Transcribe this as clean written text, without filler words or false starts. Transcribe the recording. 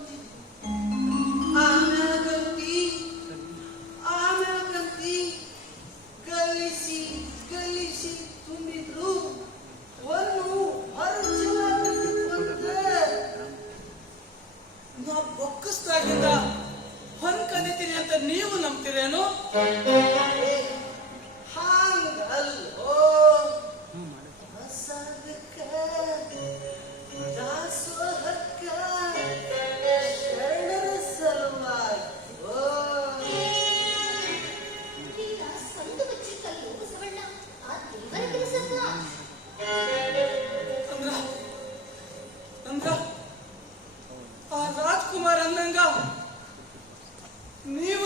ಬಂತಿ ಆಮ್ಯಾಗಂತಿ ಆಮ್ಯಾಗಂತಿ ಗಲಿಸಿ ಗಲಿಸಿ ತುಂಬಿದ್ರು ಒಂದು ಹೊರಚಲಾಗ್ತಿತ್ತು ನಾ ಬೊಕ್ಕಸ್ದಾಗಿಂದ ಹೊನ್ ಕದಿತೀನಿ ಅಂತ ನೀವು ನಂಬ್ತೀರೇನು? ಹಾಂಗಲ್ಲೋ ಪ್ರಸಾದಕ್ಕ ದಾಸೋಹಕ್ಕ ಶರಣರ ಸಲುವಾಗಿ ಸಂದು ಬಚ್ಚಿ ಕಲ್ಲು ಬಸವಣ್ಣ ಆ ದೇವರ ಕೆಲಸಕ್ಕ ಅಂದ್ರ ಆ ರಾಜ್ಕುಮಾರ್ ಅಂದಂಗ ನೀವು